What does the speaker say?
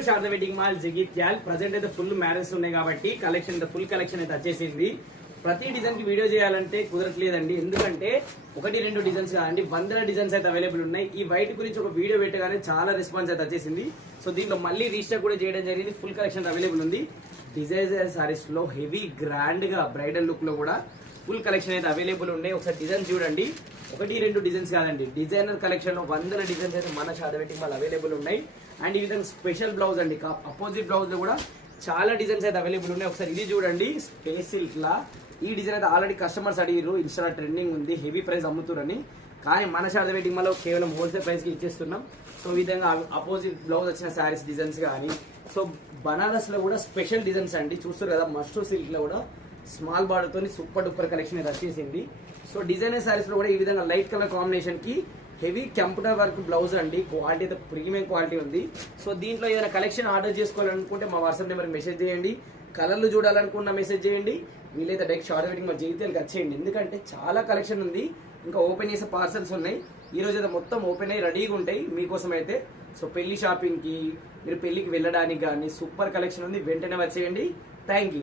Sharada wedding mall Jagtial present అయితే full marriage ఉన్నాయి కాబట్టి కలెక్షన్ ఫుల్ కలెక్షన్ అయితే వచ్చేసింది. ప్రతి డిజైన్ కి వీడియో చేయాలంటే కుదరట్లేదండి, ఎందుకంటే ఒకటి రెండు డిజైన్స్ కాదండి, వందల డిజైన్స్ అయితే అవైలబుల్ ఉన్నాయి. ఈ వైట్ గురించి ఒక వీడియో పెట్టగానే చాలా రెస్పాన్స్ అయితే వచ్చేసింది. సో దీంట్లో మళ్ళీ రీస్టాక్ కూడా చేయడం జరిగింది. ఫుల్ కలెక్షన్ అవైలబుల్ ఉంది. డిజైనర్ సారీస్ లో హెవీ గ్రాండ్ గా బ్రైడల్ లుక్ లో కూడా ఫుల్ కలెక్షన్ అయితే అవైలబుల్ ఉన్నాయి. ఒకసారి డిజైన్ చూడండి, ఒకటి రెండు డిజైన్స్ కాదండి, డిజైనర్ కలెక్షన్ లో వందల డిజైన్స్ అయితే మన శారద వెడ్డింగ్ మాల్ అవైలబుల్ ఉన్నాయి. అండ్ ఈ విధంగా స్పెషల్ బ్లౌజ్ అండి, అపోజిట్ బ్లౌజ్ లో కూడా చాలా డిజైన్స్ అయితే అవైలబుల్ ఉన్నాయి. ఒకసారి ఇది చూడండి, స్పేస్ సిల్క్ లా ఈ డిజైన్ అయితే ఆల్రెడీ కస్టమర్స్ అడిగారు, ఇన్స్టా ట్రెండింగ్ ఉంది, హెవీ ప్రైస్ అమ్ముతారని. కానీ మన శారద వెడ్డింగ్ మాల్ కేవలం హోల్సేల్ ప్రైస్ కి ఇచ్చేస్తున్నాం. సో ఈ విధంగా అపోజిట్ బ్లౌజ్ వచ్చిన శారీస్ డిజైన్స్ కానీ, సో బనారస్ లో కూడా స్పెషల్ డిజైన్స్ అండి, చూస్తారు కదా. మస్ట్రూ సిల్క్ లో కూడా స్మాల్ బార్డర్ తోని సూపర్ డూపర్ కలెక్షన్ అయితే వచ్చేసింది. సో డిజైనర్ శారీస్ లో కూడా ఈ విధంగా లైట్ కలర్ కాంబినేషన్ కి హెవీ కంప్యూటర్ వర్క్ బ్లౌజ్ అండి, క్వాలిటీ అయితే ప్రీమియం క్వాలిటీ ఉంది. సో దీంట్లో ఏదైనా కలెక్షన్ ఆర్డర్ చేసుకోవాలనుకుంటే మా వాట్సాప్ నెంబర్కి మెసేజ్ చేయండి. కలర్లు చూడాలనుకున్న మెసేజ్ చేయండి, వీలైతే డైరెక్ట్ శారద వెడ్డింగ్ మాల్ జగిత్యాలకు వచ్చేయండి. ఎందుకంటే చాలా కలెక్షన్ ఉంది, ఇంకా ఓపెన్ చేసే పార్సల్స్ ఉన్నాయి. ఈ రోజు అయితే మొత్తం ఓపెన్ అయ్యి రెడీగా ఉంటాయి మీకోసం అయితే. సో పెళ్లి షాపింగ్ కి, మీరు పెళ్లికి వెళ్ళడానికి కానీ సూపర్ కలెక్షన్ ఉంది, వెంటనే వచ్చేయండి. Thank you.